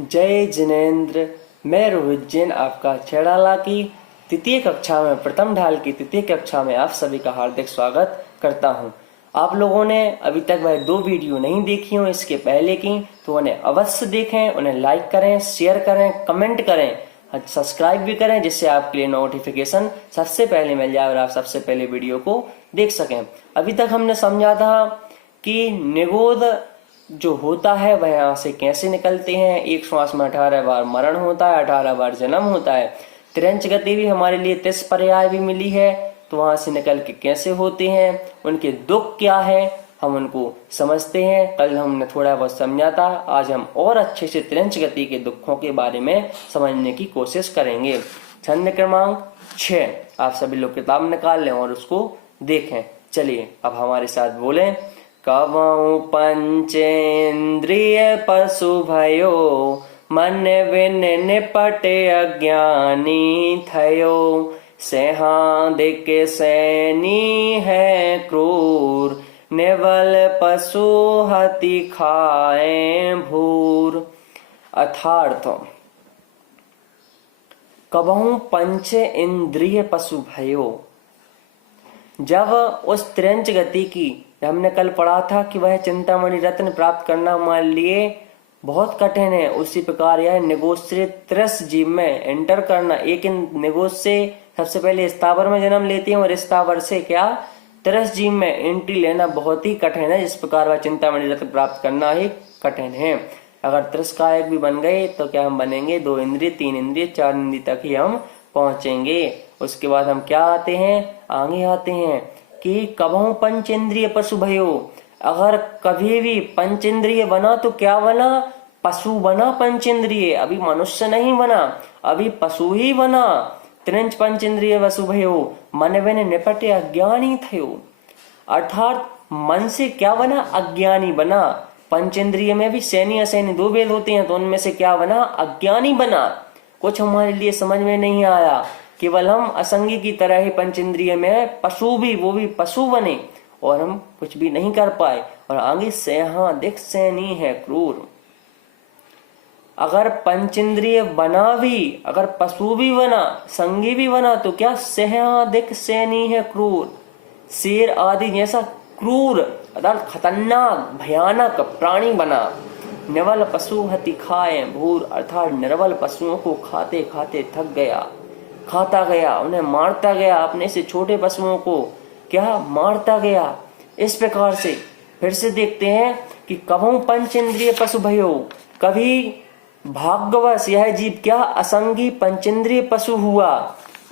जय जिनेन्द्र। मैं रोहित जैन आपका छेड़ाला की तृतीय कक्षा में प्रथम ढाल की तृतीय कक्षा में आप सभी का हार्दिक स्वागत करता हूं। आप लोगों ने अभी तक वह 2 वीडियो नहीं देखी हो इसके पहले की, तो उन्हें अवश्य देखें, उन्हें लाइक करें, शेयर करें, कमेंट करें, सब्सक्राइब भी करें, जिससे आपके लिए नोटिफिकेशन सबसे पहले मिल जाए और आप सबसे पहले वीडियो को देख सकें। अभी तक हमने समझा था कि निगोद जो होता है वह यहाँ से कैसे निकलते हैं। एक श्वास में 18 बार मरण होता है, 18 बार जन्म होता है। त्रिंच गति भी हमारे लिए 30 पर्याय भी मिली है, तो वहां से निकल के कैसे होते हैं, उनके दुख क्या है, हम उनको समझते हैं। कल हमने थोड़ा बहुत समझा था, आज हम और अच्छे से त्रिंच गति के दुखों के बारे में समझने की कोशिश करेंगे। छंद क्रमांक 6 आप सभी लोग किताब निकाल लें और उसको देखें। चलिए अब हमारे साथ बोलें। कवौ पंचेन्द्रिय पशु भयो, मन विन निपटे अज्ञानी थयो। सेहादिक सैनी है क्रूर, निवल पशु हति खाए भूर। अर्थार्थ कबहु पंच इंद्रिय पशु भयो, जब उस त्रिंच गति की हमने कल पढ़ा था कि वह चिंतामणि रत्न प्राप्त करना हमारे लिए बहुत कठिन है, उसी प्रकार यह निगोद से 30 जीव में एंटर करना। एक निगोद से सबसे पहले स्थावर में जन्म लेते हैं और स्थावर से 30 जीव में एंट्री लेना बहुत ही कठिन है। जिस प्रकार वह चिंतामणि रत्न प्राप्त करना ही कठिन है। अगर 30 कायक भी बन गए तो क्या हम बनेंगे 2 इंद्रिय 3 इंद्रिय 4 इंद्रिय तक ही हम पहुंचेंगे। उसके बाद हम क्या आते हैं, आगे आते हैं कि कबहु पंचेंद्रिय पशु भयो। अगर कभी भी पंचेंद्रिय बना तो क्या बना, पशु बना पंचेंद्रिय। अभी मनुष्य नहीं बना, अभी पशु ही बना। त्रिंच पंचेंद्रिय पशु भयो, मन विन निपटे अज्ञानी थयो। अर्थात मन से क्या बना, अज्ञानी बना। पंचेंद्रिय में भी सैनी असैनी 2 भेद होते हैं, तो उनमें से क्या बना, अज्ञानी बना। कुछ हमारे लिए समझ में नहीं आया, केवल हम असंगी की तरह ही पंचेंद्रिय में पशु भी, वो भी पशु बने और हम कुछ भी नहीं कर पाए। और आगे सेहादिक सैनी है क्रूर। अगर पंचेंद्रिय बना भी, अगर पशु भी बना, संगी भी बना, तो क्या सेहादिक सैनी है क्रूर। शेर आदि जैसा क्रूर अर्थात खतरनाक भयानक प्राणी बना। निवल पशु हति खाए भूर, अर्थात निर्बल पशुओं को खाते खाते थक गया, खाता गया, उन्हें मारता गया, अपने से छोटे पशुओं को क्या मारता गया। इस प्रकार से फिर से देखते हैं कि कबहु पंचेंद्रिय पशु भयो, कभी भाग्यवश यह जीव क्या असंगी पंचेंद्रिय पशु हुआ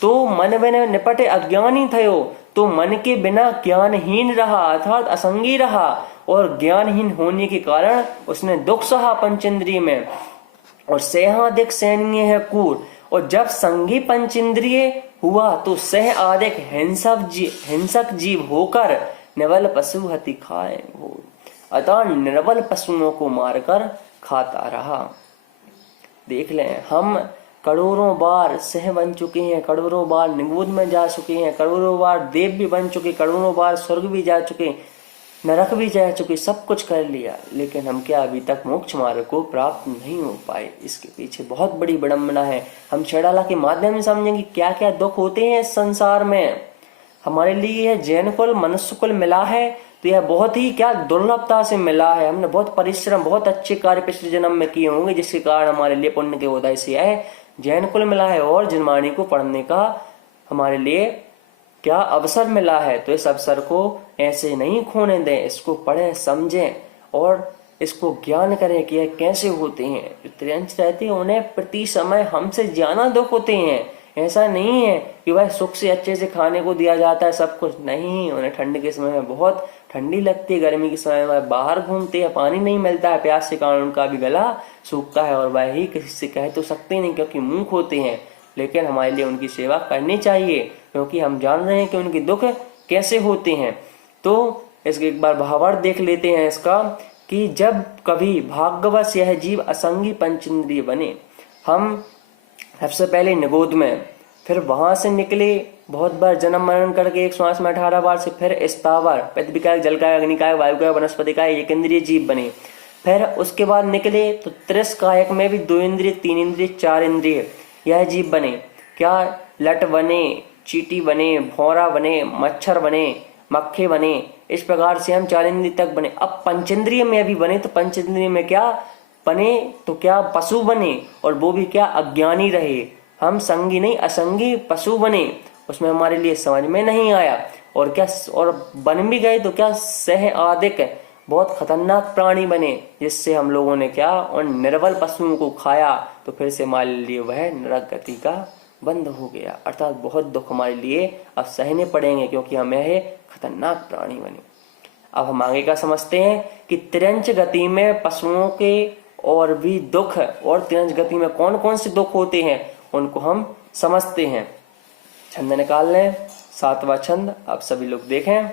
तो मन विन निपटे अज्ञानी थयो, तो मन के बिना ज्ञानहीन रहा, अर्थात असंगी रहा। और ज्ञानहीन होने के कारण उसने दुख सहा पंचेंद्रिय में। और सेहादिक सैन्य है क्रूर, और जब संगी पंचेंद्रिय हुआ तो सह आदिक हिंसक जीव होकर निवल पशु हति खाए भूर, अतः निर्बल पशुओं को मारकर खाता रहा। देख लें, हम करोड़ों बार सह बन चुके हैं, करोड़ों बार निगोद में जा चुके हैं, करोड़ों बार देव भी बन चुके, करोड़ों बार स्वर्ग भी जा चुके, नरक भी जा चुके, सब कुछ कर लिया, लेकिन हम क्या अभी तक मोक्ष मार्ग को प्राप्त नहीं हो पाए। इसके पीछे बहुत बड़ी विडंबना है। हम छेड़ाला के माध्यम से समझेंगे क्या क्या दुख होते हैं इस संसार में। हमारे लिए यह जैन कुल मनुष्य कुल मिला है तो यह बहुत ही क्या दुर्लभता से मिला है। हमने बहुत परिश्रम, बहुत अच्छे कार्य पिछले जन्म में किए होंगे, जिसके कारण हमारे लिए पुण्य के उदय से यह जैन कुल मिला है और जिनवाणी को पढ़ने का हमारे लिए क्या अवसर मिला है। तो इस अवसर को ऐसे नहीं खोने दें, इसको पढ़ें, समझें और इसको ज्ञान करें कि यह कैसे होते हैं। जो त्रिंच रहते हैं उन्हें प्रति समय हमसे ज्यादा दुख होते हैं। ऐसा नहीं है कि वह सुख से अच्छे से खाने को दिया जाता है सब कुछ, नहीं। उन्हें ठंड के समय में बहुत ठंडी लगती है, गर्मी के समय में बाहर घूमते हैं, पानी नहीं मिलता है, प्यास के कारण उनका भी गला सूखता है और वह ही किसी से कह तो सकते नहीं क्योंकि मूक होते हैं। लेकिन हमारे लिए उनकी सेवा करनी चाहिए क्योंकि हम जान रहे हैं कि उनके दुख कैसे होते हैं। तो इसके एक बार भावार्थ देख लेते हैं इसका कि जब कभी भाग्यवश यह जीव असंगी पंचेंद्रिय बने, हम सबसे पहले निगोद में, फिर वहां से निकले, बहुत बार जन्म मरण करके एक श्वास में 18 बार से फिर स्थावर, पृथ्वी का, जल का, अग्नि का, वायु का, वनस्पति का एक इंद्रिय जीव बने। फिर उसके बाद निकले तो त्रिस्कायक में भी 2 इंद्रिय, 3 इंद्रिय, 4 इंद्रिय यह जीव बने। क्या? लट बने, चींटी बने, भौरा बने, मच्छर बने, मक्खे बने। इस प्रकार से हम 4 इंद्रिय तक बने। अब पंचेंद्रिय में भी बने तो पंचेंद्रिय में क्या बने? तो क्या पशु बने, और वो भी क्या? अज्ञानी रहे। हम संगी नहीं असंगी पशु बने, उसमें हमारे लिए समझ में नहीं आया। और क्या? और बन भी गए तो क्या? सह आदिक बहुत खतरनाक प्राणी बने, जिससे हम लोगों ने क्या? उन निर्बल पशुओं को खाया तो फिर से हमारे लिए वह नरक गति का बंद हो गया। अर्थात बहुत दुख हमारे लिए अब सहने पड़ेंगे, क्योंकि हम यह खतरनाक प्राणी बने। अब हम आगे का समझते हैं कि तिरंच गति में पशुओं के और भी दुख, और तिरंच गति में कौन कौन से दुख होते हैं उनको हम समझते हैं। छंद निकाल लें, 7वां छंद आप सभी लोग देखें।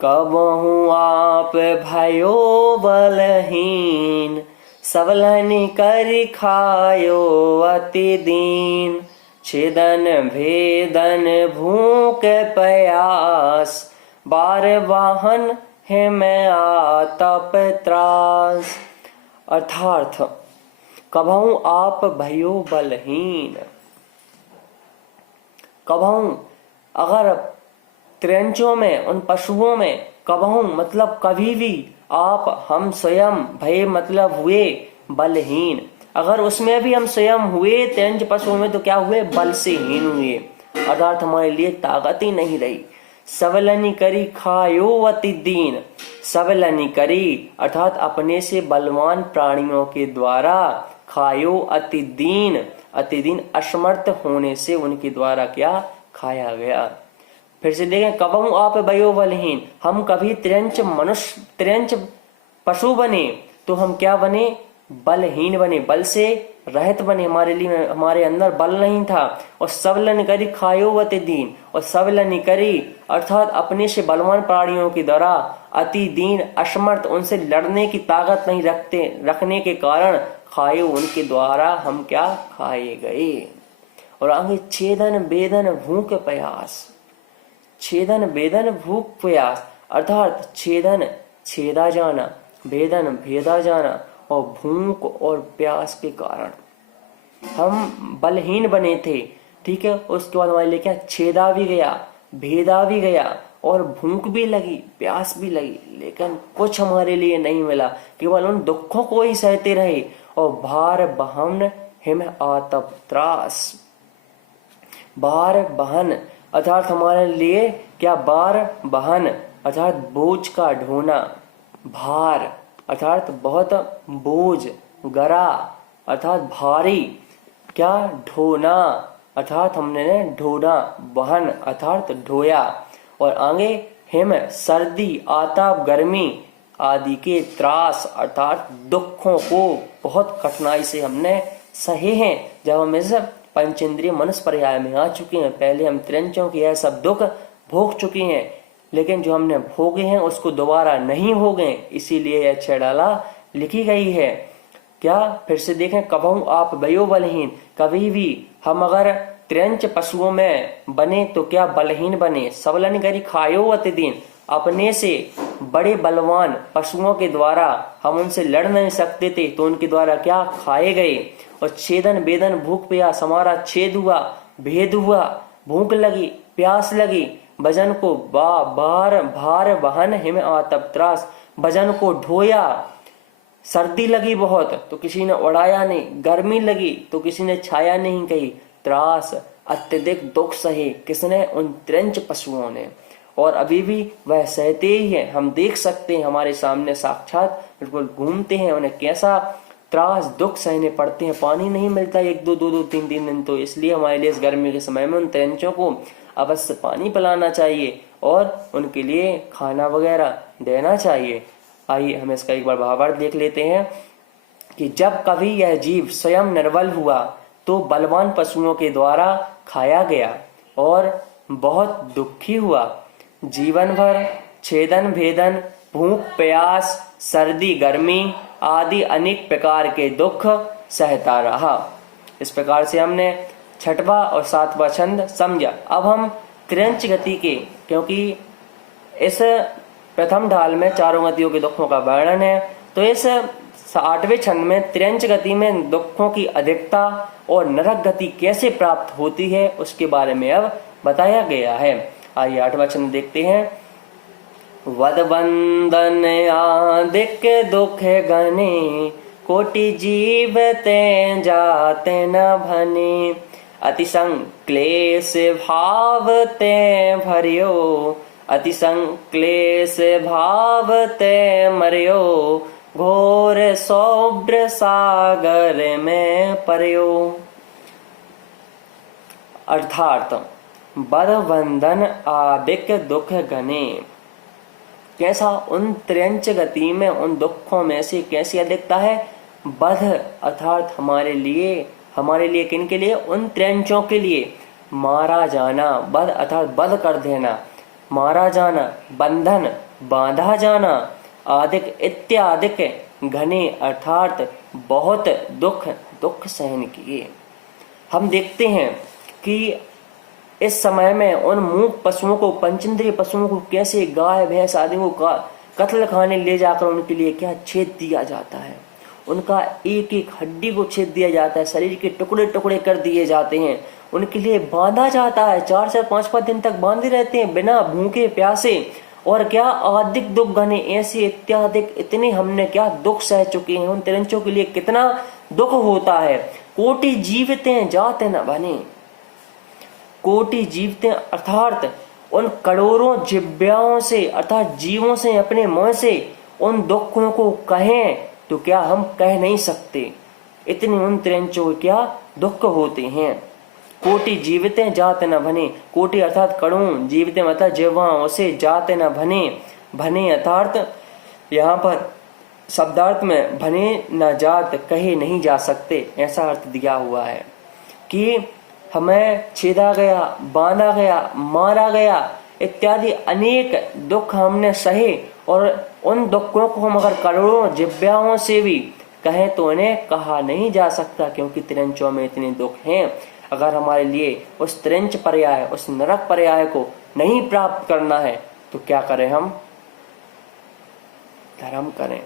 कबहु आप भयो बलहीन, सबलन कर खायो अति दीन। छेदन भेदन भूख प्यास, बार वाहन है मैं आतप त्रास। अर्थार्थ कबहु आप भयो बलहीन, कबहु अगर त्रिंचों में, उन पशुओं में, कबहु मतलब कभी भी, आप हम स्वयं, भय मतलब हुए, बलहीन अगर उसमें भी हम स्वयं हुए, त्रिंच पशुओं में तो क्या हुए? बल से हीन हुए, अर्थात हमारे लिए ताकत ही नहीं रही। सबलनी करी खायो अति दीन, सबलनी करी अर्थात अपने से बलवान प्राणियों के द्वारा, खायो अति दीन, अति दीन असमर्थ होने से उनके द्वारा क्या? खाया गया। फिर से देखें, कबहु आप भयो बलहीन, हम कभी त्रिंच मनुष्य, त्रिंच पशु बने तो हम क्या बने? बलहीन बने, बल से रहित बने, हमारे लिए, हमारे अंदर बल नहीं था। और सबलन करी खायो अति दीन, और सबलन करी अर्थात अपने से बलवान प्राणियों के द्वारा, अति दीन असमर्थ, उनसे लड़ने की ताकत नहीं रखने के कारण खायो, उनके द्वारा हम क्या? खाए गए। और आगे छेदन बेदन भूख प्यास, छेदन बेदन भूख प्यास अर्थात छेदन छेदा जाना, भेदन भेदा जाना, और भूख और प्यास के कारण हम बलहीन बने थे। ठीक है, उसके बाद हमारे लिए क्या? छेदा भी गया, भेदा भी गया, और भूख भी लगी, प्यास भी लगी, लेकिन कुछ हमारे लिए नहीं मिला, केवल उन दुखों को ही सहते रहे। और भार बहन हिम आतप त्रास, भार बहन अर्थात हमारे लिए क्या? बार बहन अर्थात बोझ का ढोना, भार अर्थात बहुत बोझ, गरा अर्थात भारी, क्या? ढोना अर्थात हमने ढोना, बहन अर्थात ढोया। और आगे हिम सर्दी, आताप गर्मी आदि के त्रास अर्थात दुखों को बहुत कठिनाई से हमने सहे हैं। जब हम इस पंचेंद्रिय मनुष्य पर्याय में आ चुके हैं, पहले हम त्रिंचों के यह सब दुख भोग चुके हैं, लेकिन जो हमने भोगे हैं उसको दोबारा नहीं भोगे, इसीलिए यह छेड़ाला लिखी गई है। क्या? फिर से देखें, कबहु आप भयो बलहीन, कभी भी हम अगर त्रिंच पशुओं में बने तो क्या? बलहीन बने। सबलन करी खायो अति दीन, अपने से बड़े बलवान पशुओं के द्वारा हम उनसे लड़ नहीं सकते थे तो उनके द्वारा क्या? खाए गए। और छेदन बेदन भूख प्यास, हमारा छेद हुआ, भेद हुआ, भूख लगी, प्यास लगी, भजन को बार भार बहन हिम आतप त्रास, भजन को ढोया, सर्दी लगी बहुत तो किसी ने उड़ाया नहीं, गर्मी लगी तो किसी ने छाया नहीं कही, त्रास अत्यधिक दुख सहे, किसने? उन त्रिंच पशुओं ने। और अभी भी वह सहते ही है, हम देख सकते हैं, हमारे सामने साक्षात बिल्कुल घूमते हैं, उन्हें कैसा त्रास दुख सहने पड़ते हैं। पानी नहीं मिलता 1-2 3 दिन, तो इसलिए हमारे लिए इस गर्मी के समय में उन त्रिंचों को अवश्य पानी पिलाना चाहिए और उनके लिए खाना वगैरह देना चाहिए। आइए हम इसका एक बार भावार्थ देख लेते हैं कि जब कभी यह जीव स्वयं निर्बल हुआ तो बलवान पशुओं के द्वारा खाया गया और बहुत दुखी हुआ। जीवन भर छेदन भेदन, भूख प्यास, सर्दी गर्मी आदि अनेक प्रकार के दुख सहता रहा। इस प्रकार से हमने 6वां और 7वां छंद समझा। अब हम त्रिंच गति के, क्योंकि इस प्रथम ढाल में चारों गतियों के दुखों का वर्णन है, तो इस 8वें छंद में त्र्यंच गति में दुखों की अधिकता और नरक गति कैसे प्राप्त होती है उसके बारे में अब बताया गया है। आइए 8वां छंद देखते हैं। वदबंधन आदिक दुख गने, कोटि जीव ते जाते न भने, अति संक्लेश भाव ते भरियो, अति संक्लेश भाव ते मरियो, घोर सौभ्र सागर में पर्यो। अर्थात बदबंधन आदिक दुख गने, कैसा उन त्र्यंच गति में उन दुखों में से कैसी अधिकता है। बध अर्थात हमारे लिए किनके लिए, उन त्र्यंचों के लिए मारा जाना, बध अर्थात बध कर देना, मारा जाना, बंधन बांधा जाना, आदिक इत्यादिक, घने अर्थात बहुत दुख सहन किए। हम देखते हैं कि इस समय में उन मूक पशुओं को, पंचेंद्रिय पशुओं को कैसे गाय भैंस आदि को कत्ल खाने ले जाकर उनके लिए क्या छेद दिया जाता है, उनका एक एक हड्डी को छेद दिया जाता है, शरीर के टुकड़े टुकड़े कर दिए जाते हैं, उनके लिए बांधा जाता है, 4 से 5 दिन तक बांधे रहते हैं बिना भूखे प्यासे। और क्या अधिक दुख घने, ऐसे इत्यादिक इतने हमने क्या दुख सह चुके हैं, उन त्रिंचों के लिए कितना दुख होता है। कोटि जीवते जाते न बने, कोटि जीवते अर्थात उन करोड़ों जिव्याओं से अर्थात जीवों से अपने मुंह से उन दुखों को कहें तो क्या हम कह नहीं सकते, इतने उन त्रिंचों क्या दुख होते हैं। कोटि जीवते जाते न भने, कोटि अर्थात करोड़, जीवते मतलब जिह्वाओं से, जाते न भने, भने अर्थात यहाँ पर शब्दार्थ में भने न जात, कहे नहीं जा सकते, ऐसा अर्थ दिया हुआ है कि हमें छेदा गया, बांधा गया, मारा गया इत्यादि अनेक दुख हमने सहे, और उन दुखों को हम अगर करोड़ों जिव्याओं से भी कहें तो उन्हें कहा नहीं जा सकता, क्योंकि त्रिंचों में इतने दुख हैं। अगर हमारे लिए उस त्रिंच पर्याय, उस नरक पर्याय को नहीं प्राप्त करना है तो क्या करें, हम धर्म करें,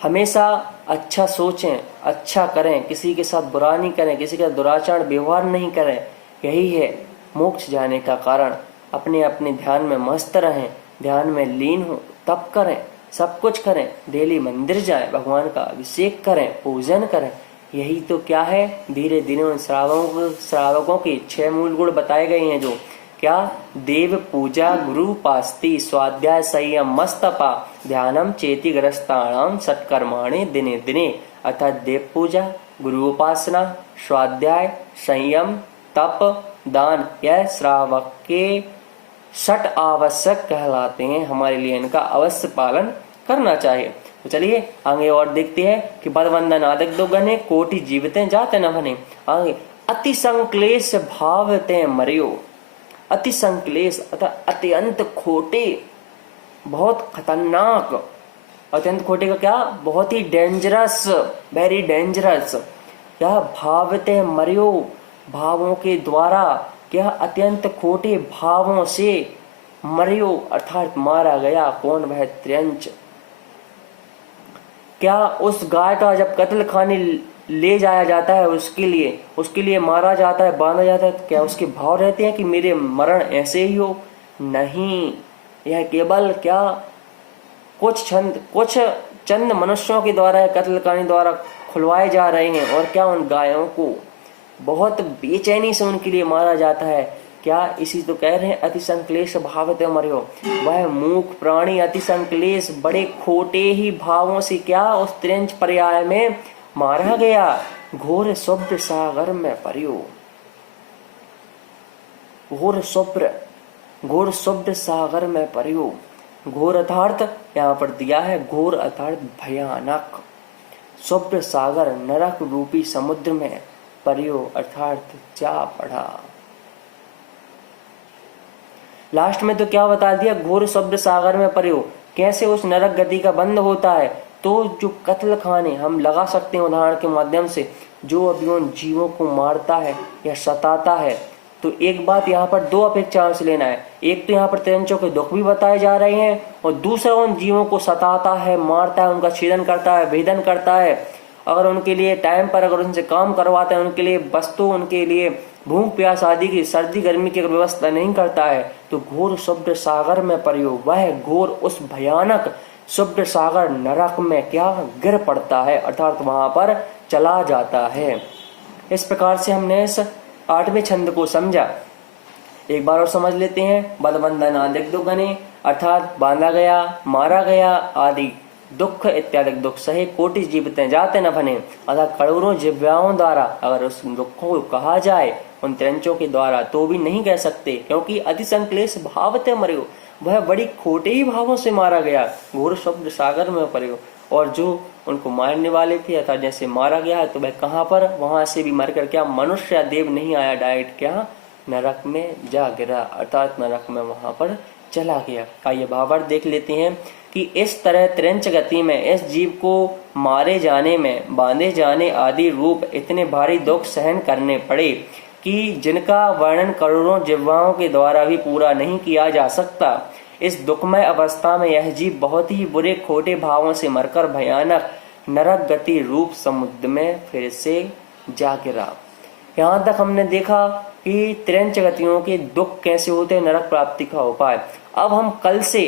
हमेशा अच्छा सोचें, अच्छा करें, किसी के साथ बुरा नहीं करें, किसी का दुराचार व्यवहार नहीं करें। यही है मोक्ष जाने का कारण। अपने अपने ध्यान में मस्त रहें, ध्यान में लीन हो, तप करें, सब कुछ करें, डेली मंदिर जाएं, भगवान का अभिषेक करें, पूजन करें। यही तो क्या है, धीरे धीरे उन श्रावकों के 6 मूल गुण बताए गए हैं, जो क्या, देव पूजा, गुरु पास्ति, स्वाध्याय संयम मस्तपा, ध्यानम चेति ग्रस्ताणाम सत्कर्माणि दिने दिने। अर्थात देव पूजा, गुरु उपासना, स्वाध्याय, संयम, तप, दान, यह श्रावक के 6 आवश्यक कहलाते हैं। हमारे लिए इनका अवश्य पालन करना चाहिए। तो चलिए आगे और देखते हैं कि बदबंधन आदिक दुख घने, कोटि जीवते जाते न भने। आगे अति संक्लेश भावते मरियो, अति संक्लेश अर्थात अत्यंत खोटे, बहुत खतरनाक, अत्यंत खोटे का क्या, बहुत ही डेंजरस, वेरी डेंजरस। यह भावते मरियो, भावों के द्वारा क्या, अत्यंत खोटे भावों से मरियो अर्थात मारा गया। कौन, वह त्र्यंच। क्या उस गाय का जब कत्ल खाने ले जाया जाता है, उसके लिए मारा जाता है, बांधा जाता है, तो क्या उसके भाव रहते हैं कि मेरे मरण ऐसे ही हो? नहीं, यह केवल क्या, कुछ चंद मनुष्यों के द्वारा, कत्ल खाने द्वारा खुलवाए जा रहे हैं। और क्या उन गायों को बहुत बेचैनी से उनके लिए मारा जाता है। क्या इसी तो कह रहे हैं अति संक्लेश भावते मरियो, वह मूक प्राणी अति संक्लेश, बड़े खोटे ही भावों से क्या, उस त्रिंच पर्याय में मारा गया। घोर शुभ्र सागर में परियो, घोर शुभ्र सागर में परियो। घोर अर्थात यहाँ पर दिया है, घोर अर्थात भयानक, शुभ्र सागर नरक रूपी समुद्र में, परियो अर्थात जा पड़ा। लास्ट में तो क्या बता दिया, घोर शुभ्र सागर में परियो, कैसे उस नरक गति का बंद होता है। तो जो कत्ल खाने हम लगा सकते हैं उदाहरण के माध्यम से, जो अभी उन जीवों को मारता है या सताता है, तो एक बात यहाँ पर दो अपेक्षाओं से लेना है। एक तो यहाँ पर तिरंचों के दुख भी बताए जा रहे हैं, और दूसरा उन जीवों को सताता है, मारता है, उनका छेदन करता है, भेदन करता है। अगर उनके लिए टाइम पर अगर उनसे काम करवाते हैं, उनके लिए वस्तु, उनके लिए भूख प्यास आदि की, सर्दी गर्मी की अगर व्यवस्था नहीं करता है, तो घोर शुभ्र सागर में प्रयोग, वह घोर उस भयानक शुभ्र सागर नरक में क्या गिर पड़ता है, अर्थात वहां पर चला जाता है। इस प्रकार से हमने इस 8वें छंद को समझा। एक बार और समझ लेते हैं। बलबंधन आदिक दुख घने, अर्थात बांधा गया, मारा गया आदि दुख इत्यादि दुख सहे कोटि जीवितें जाते न बने, अर्थात करोड़ों जिव्याओं द्वारा अगर उस दुखों को कहा जाए उन तिरंचों के द्वारा तो भी नहीं कह सकते, क्योंकि अति संक्लेश भावते मर्यो, वह बड़ी खोटे ही भावों से मारा गया, घोर शब्द सागर में पर्यो। और जो उनको मारने वाले थे अर्थात जैसे मारा गया है, तो वह कहाँ पर, वहां से भी मरकर क्या मनुष्य या देव नहीं आया, डायरेक्ट क्या नरक में जा गिरा, अर्थात नरक में वहां पर चला गया। आइए भावार्थ देख लेते हैं कि इस तरह त्रिंच गति में इस जीव को मारे जाने में, बांधे जाने आदि रूप इतने भारी दुख सहन करने पड़े कि जिनका वर्णन करोड़ों जिह्वाओं के द्वारा भी पूरा नहीं किया जा सकता। इस दुखमय अवस्था में यह जीव बहुत ही बुरे खोटे भावों से मरकर भयानक नरक गति रूप समुद्र में फिर से जा गिरा। यहाँ तक हमने देखा कि त्रिंच गतियों के दुख कैसे होते हैं, नरक प्राप्ति का उपाय। अब हम कल से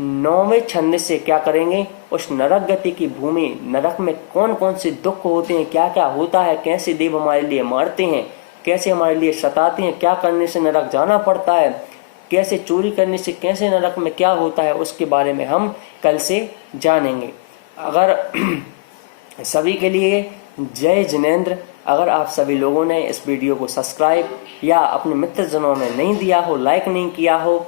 9वें छंद से क्या करेंगे, उस नरक गति की भूमि, नरक में कौन कौन से दुख होते हैं, क्या क्या होता है, कैसे देव हमारे लिए मारते हैं, कैसे हमारे लिए सताते हैं, क्या करने से नरक जाना पड़ता है, कैसे चोरी करने से कैसे नरक में क्या होता है, उसके बारे में हम कल से जानेंगे। अगर सभी के लिए जय जिनेंद्र। अगर आप सभी लोगों ने इस वीडियो को सब्सक्राइब या अपने मित्रजनों में नहीं दिया हो, लाइक नहीं किया हो,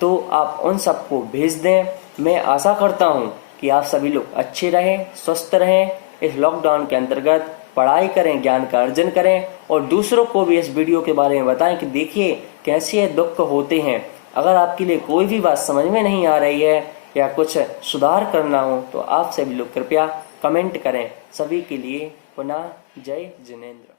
तो आप उन सबको भेज दें। मैं आशा करता हूं कि आप सभी लोग अच्छे रहें, स्वस्थ रहें, इस लॉकडाउन के अंतर्गत पढ़ाई करें, ज्ञान का अर्जन करें, और दूसरों को भी इस वीडियो के बारे में बताएं कि देखिए कैसे दुख होते हैं। अगर आपके लिए कोई भी बात समझ में नहीं आ रही है या कुछ सुधार करना हो, तो आप सभी लोग कृपया कमेंट करें। सभी के लिए पुनः जय जिनेंद्र।